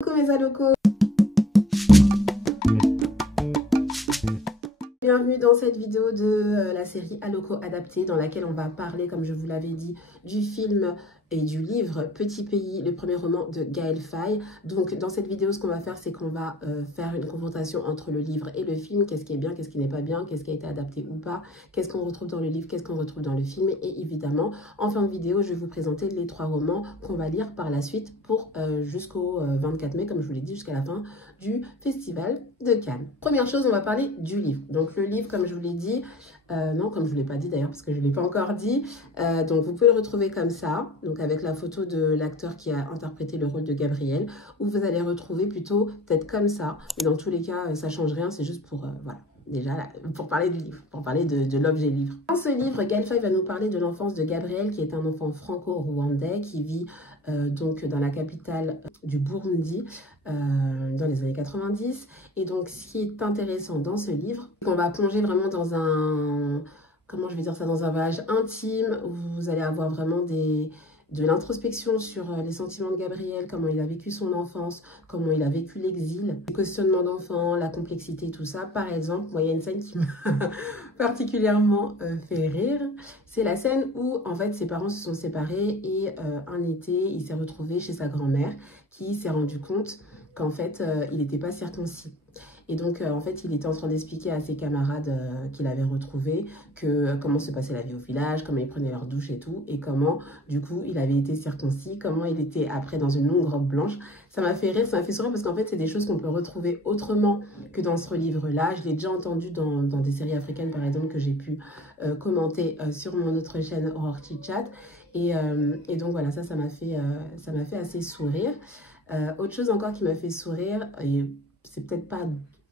Coucou mes alocos, bienvenue dans cette vidéo de la série Aloco Adapté dans laquelle on va parler, comme je vous l'avais dit, du film et du livre Petit Pays, le premier roman de Gaël Faye. Donc dans cette vidéo, ce qu'on va faire, c'est qu'on va faire une confrontation entre le livre et le film. Qu'est-ce qui est bien, qu'est-ce qui n'est pas bien, qu'est-ce qui a été adapté ou pas, qu'est-ce qu'on retrouve dans le livre, qu'est-ce qu'on retrouve dans le film. Et évidemment, en fin de vidéo, je vais vous présenter les 3 romans qu'on va lire par la suite pour jusqu'au 24 mai, comme je vous l'ai dit, jusqu'à la fin du Festival de Cannes. Première chose, on va parler du livre. Donc le livre, comme je vous l'ai dit, non, comme je ne vous l'ai pas dit d'ailleurs, parce que je ne l'ai pas encore dit, donc vous pouvez le retrouver comme ça, donc avec la photo de l'acteur qui a interprété le rôle de Gabriel, ou vous allez retrouver plutôt peut-être comme ça, mais dans tous les cas, ça ne change rien, c'est juste pour, voilà. Déjà, là, pour parler du livre, pour parler de l'objet livre. Dans ce livre, Gaël Faye va nous parler de l'enfance de Gabriel, qui est un enfant franco-rwandais qui vit donc dans la capitale du Burundi dans les années 90. Et donc, ce qui est intéressant dans ce livre, c'est qu'on va plonger vraiment dans un, comment je vais dire ça, dans un voyage intime, où vous allez avoir vraiment de l'introspection sur les sentiments de Gabriel, comment il a vécu son enfance, comment il a vécu l'exil, le questionnement d'enfant, la complexité, tout ça. Par exemple, moi, il y a une scène qui m'a particulièrement fait rire. C'est la scène où, en fait, ses parents se sont séparés et un été, il s'est retrouvé chez sa grand-mère qui s'est rendu compte qu'en fait, il n'était pas circoncis. Et donc, en fait, il était en train d'expliquer à ses camarades qu'il avait retrouvés comment se passait la vie au village, comment ils prenaient leur douche et tout, et comment, du coup, il avait été circoncis, comment il était après dans une longue robe blanche. Ça m'a fait rire, ça m'a fait sourire, parce qu'en fait, c'est des choses qu'on peut retrouver autrement que dans ce livre-là. Je l'ai déjà entendu dans des séries africaines, par exemple, que j'ai pu commenter sur mon autre chaîne, Aurore Chit Chat. Et donc, voilà, ça m'a fait assez sourire. Autre chose encore qui m'a fait sourire, et c'est peut-être pas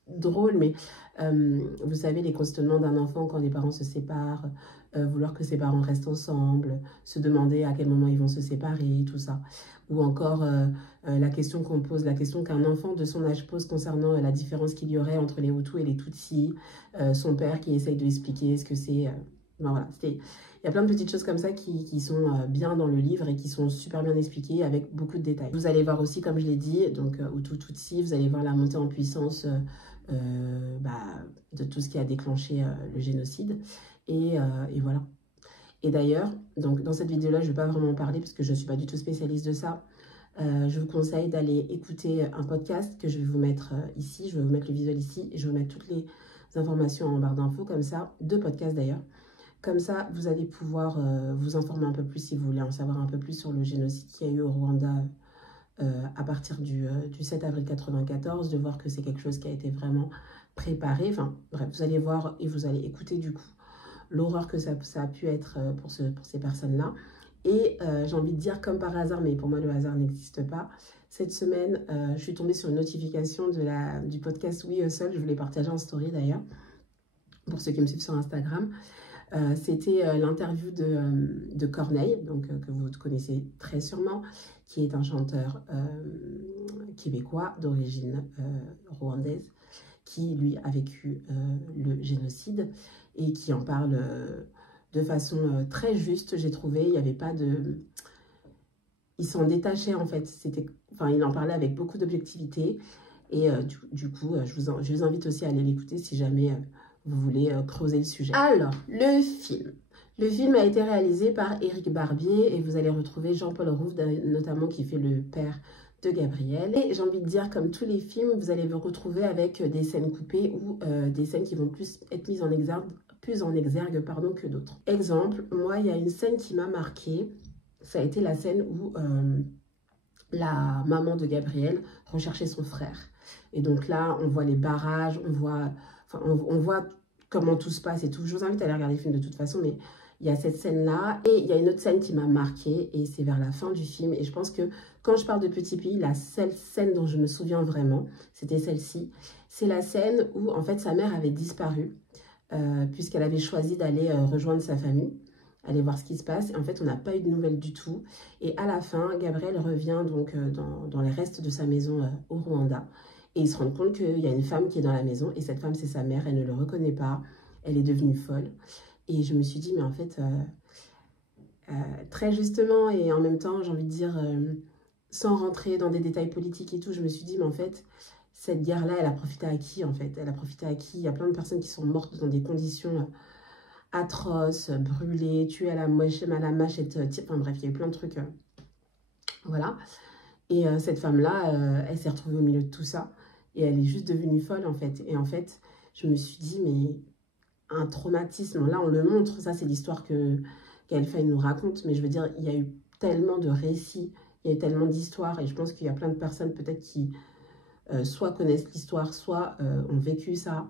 drôle, mais vous savez, les questionnements d'un enfant quand les parents se séparent, vouloir que ses parents restent ensemble, se demander à quel moment ils vont se séparer, tout ça. Ou encore la question qu'on pose, la question qu'un enfant de son âge pose concernant la différence qu'il y aurait entre les Hutus et les Tutsis, son père qui essaye de expliquer ce que c'est. Ben voilà, il y a plein de petites choses comme ça qui sont bien dans le livre et qui sont super bien expliquées avec beaucoup de détails. Vous allez voir aussi, comme je l'ai dit, donc Hutu Tutsi, vous allez voir la montée en puissance de tout ce qui a déclenché le génocide. Et voilà. Et d'ailleurs, donc dans cette vidéo-là, je ne vais pas vraiment en parler parce que je ne suis pas du tout spécialiste de ça. Je vous conseille d'aller écouter un podcast que je vais vous mettre ici. Je vais vous mettre le visuel ici et je vais vous mettre toutes les informations en barre d'infos comme ça. 2 podcasts d'ailleurs. Comme ça, vous allez pouvoir vous informer un peu plus si vous voulez en savoir un peu plus sur le génocide qu'il y a eu au Rwanda à partir du 7 avril 1994, de voir que c'est quelque chose qui a été vraiment préparé. Enfin, bref, vous allez voir et vous allez écouter du coup l'horreur que ça a pu être pour ces personnes-là. Et j'ai envie de dire, comme par hasard, mais pour moi le hasard n'existe pas, cette semaine, je suis tombée sur une notification du podcast We Hustle. Je voulais partager en story d'ailleurs, pour ceux qui me suivent sur Instagram. C'était l'interview de Corneille, donc, que vous connaissez très sûrement, qui est un chanteur québécois d'origine rwandaise, qui lui a vécu le génocide et qui en parle de façon très juste, j'ai trouvé. Il n'y avait pas de... Il s'en détachait en fait, il en parlait avec beaucoup d'objectivité et du coup, je vous invite aussi à aller l'écouter si jamais... vous voulez creuser le sujet. Alors, le film. Le film a été réalisé par Éric Barbier et vous allez retrouver Jean-Paul Rouve, notamment, qui fait le père de Gabriel. Et j'ai envie de dire, comme tous les films, vous allez vous retrouver avec des scènes coupées ou des scènes qui vont plus être mises en exergue, que d'autres. Exemple, moi, il y a une scène qui m'a marquée. Ça a été la scène où la maman de Gabriel recherchait son frère. Et donc là, on voit les barrages, on voit comment tout se passe et tout. Je vous invite à aller regarder le film de toute façon, mais il y a cette scène-là. Et il y a une autre scène qui m'a marquée, et c'est vers la fin du film. Et je pense que quand je parle de Petit Pays, la seule scène dont je me souviens vraiment, c'était celle-ci. C'est la scène où, en fait, sa mère avait disparu, puisqu'elle avait choisi d'aller rejoindre sa famille, aller voir ce qui se passe. Et en fait, on n'a pas eu de nouvelles du tout. Et à la fin, Gabriel revient donc dans les restes de sa maison au Rwanda. Et il se rend compte qu'il y a une femme qui est dans la maison. Et cette femme, c'est sa mère. Elle ne le reconnaît pas. Elle est devenue folle. Et je me suis dit, mais en fait, très justement, et en même temps, j'ai envie de dire, sans rentrer dans des détails politiques et tout, je me suis dit, mais en fait, cette guerre-là, elle a profité à qui, en fait? Elle a profité à qui? Il y a plein de personnes qui sont mortes dans des conditions atroces, brûlées, tuées à la machette, enfin bref, il y a eu plein de trucs, voilà. Et cette femme-là, elle s'est retrouvée au milieu de tout ça, et elle est juste devenue folle, en fait. Et en fait, je me suis dit, mais un traumatisme, là, on le montre, ça, c'est l'histoire que Gaël Faye nous raconte, mais je veux dire, il y a eu tellement de récits, il y a eu tellement d'histoires, et je pense qu'il y a plein de personnes peut-être qui soit connaissent l'histoire, soit ont vécu ça,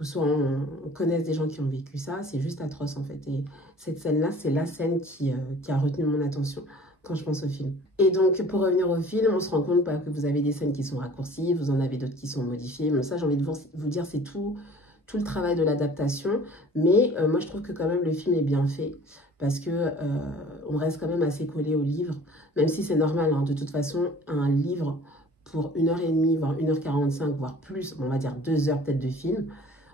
ou soit on connaisse des gens qui ont vécu ça. C'est juste atroce en fait. Et cette scène-là, c'est la scène qui a retenu mon attention quand je pense au film. Et donc, pour revenir au film, on se rend compte que vous avez des scènes qui sont raccourcies, vous en avez d'autres qui sont modifiées. Mais ça, j'ai envie de vous dire, c'est tout le travail de l'adaptation. Mais moi, je trouve que quand même, le film est bien fait. Parce que on reste quand même assez collé au livre. Même si c'est normal, hein, de toute façon, un livre pour 1h30, voire 1h45, voire plus, on va dire 2 heures peut-être de film,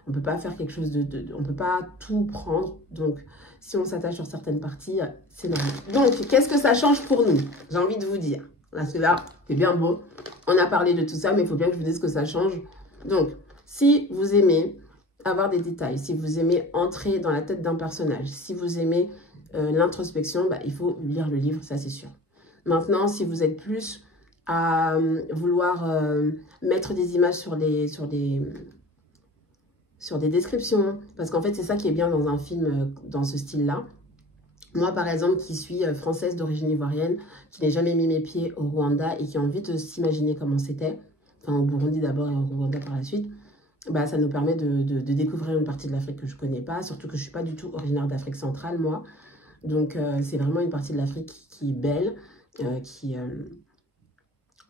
on ne peut pas faire quelque chose on ne peut pas tout prendre. Donc, si on s'attache sur certaines parties, c'est normal. Donc, qu'est-ce que ça change pour nous? J'ai envie de vous dire. Là, celui-là, c'est bien beau. On a parlé de tout ça, mais il faut bien que je vous dise ce que ça change. Donc, si vous aimez avoir des détails, si vous aimez entrer dans la tête d'un personnage, si vous aimez l'introspection, bah, il faut lire le livre, ça c'est sûr. Maintenant, si vous êtes plus à vouloir mettre des images sur des descriptions, parce qu'en fait, c'est ça qui est bien dans un film dans ce style-là. Moi, par exemple, qui suis française d'origine ivoirienne, qui n'ai jamais mis mes pieds au Rwanda et qui a envie de s'imaginer comment c'était, enfin au Burundi d'abord et au Rwanda par la suite, bah, ça nous permet de découvrir une partie de l'Afrique que je ne connais pas, surtout que je ne suis pas du tout originaire d'Afrique centrale, moi. Donc, c'est vraiment une partie de l'Afrique qui est belle, qui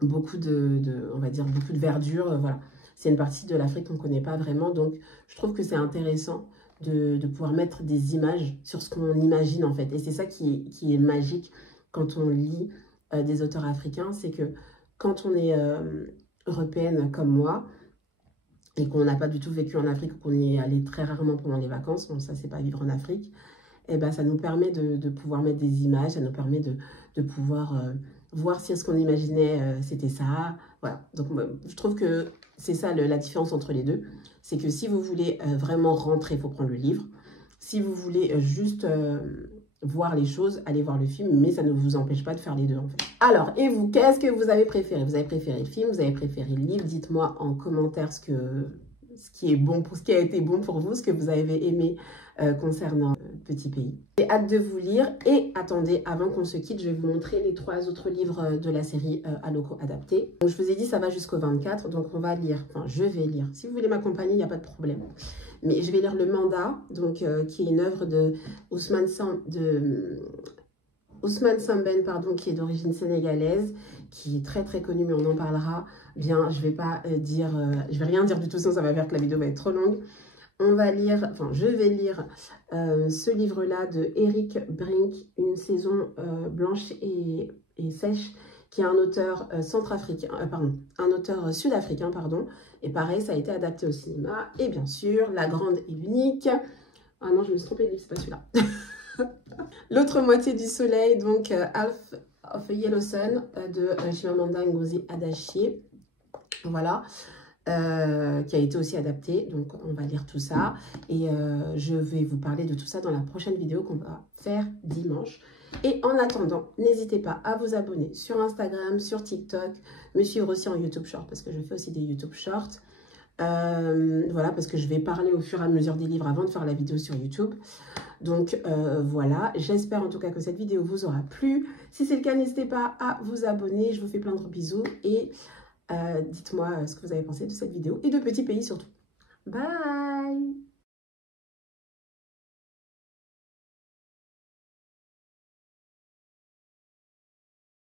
beaucoup on va dire, beaucoup de verdure, voilà. C'est une partie de l'Afrique qu'on ne connaît pas vraiment, donc je trouve que c'est intéressant de pouvoir mettre des images sur ce qu'on imagine, en fait. Et c'est ça qui est magique quand on lit des auteurs africains, c'est que quand on est européenne comme moi, et qu'on n'a pas du tout vécu en Afrique, qu'on y est allé très rarement pendant les vacances, bon, ça, c'est pas vivre en Afrique, et ben, ça nous permet de pouvoir mettre des images, ça nous permet de pouvoir voir si ce qu'on imaginait, c'était ça. Voilà, donc je trouve que c'est ça la différence entre les deux. C'est que si vous voulez vraiment rentrer, il faut prendre le livre. Si vous voulez juste voir les choses, allez voir le film, mais ça ne vous empêche pas de faire les deux en fait. Alors, et vous, qu'est-ce que vous avez préféré? Vous avez préféré le film, vous avez préféré le livre? Dites-moi en commentaire ce qui est bon, ce qui a été bon pour vous, ce que vous avez aimé concernant Petit Pays. J'ai hâte de vous lire et attendez, avant qu'on se quitte, je vais vous montrer les 3 autres livres de la série Aloko adapté. Donc, je vous ai dit, ça va jusqu'au 24, donc on va lire, enfin je vais lire. Si vous voulez m'accompagner, il n'y a pas de problème. Mais je vais lire Le Mandat, donc, qui est une œuvre de Ousmane Sembène, pardon, qui est d'origine sénégalaise, qui est très très connu, mais on en parlera. Bien, je vais pas dire, je vais rien dire du tout, sinon ça va faire que la vidéo va être trop longue. On va lire, enfin je vais lire ce livre-là de Eric Brink, Une saison blanche et sèche, qui est un auteur centrafricain, pardon, un auteur sud-africain, pardon. Et pareil, ça a été adapté au cinéma. Et bien sûr, La Grande et l'Unique. Ah non, je me suis trompée de livre, c'est pas celui-là. L'autre moitié du soleil, donc Half of a Yellow Sun de Chimamanda Ngozi Adichie. Voilà. Qui a été aussi adapté, donc on va lire tout ça et je vais vous parler de tout ça dans la prochaine vidéo qu'on va faire dimanche. Et en attendant, n'hésitez pas à vous abonner sur Instagram, sur TikTok, me suivre aussi en YouTube Short parce que je fais aussi des YouTube Shorts. Voilà, parce que je vais parler au fur et à mesure des livres avant de faire la vidéo sur YouTube. Donc voilà, j'espère en tout cas que cette vidéo vous aura plu. Si c'est le cas, n'hésitez pas à vous abonner. Je vous fais plein de gros bisous et dites-moi ce que vous avez pensé de cette vidéo et de Petit Pays surtout. Bye!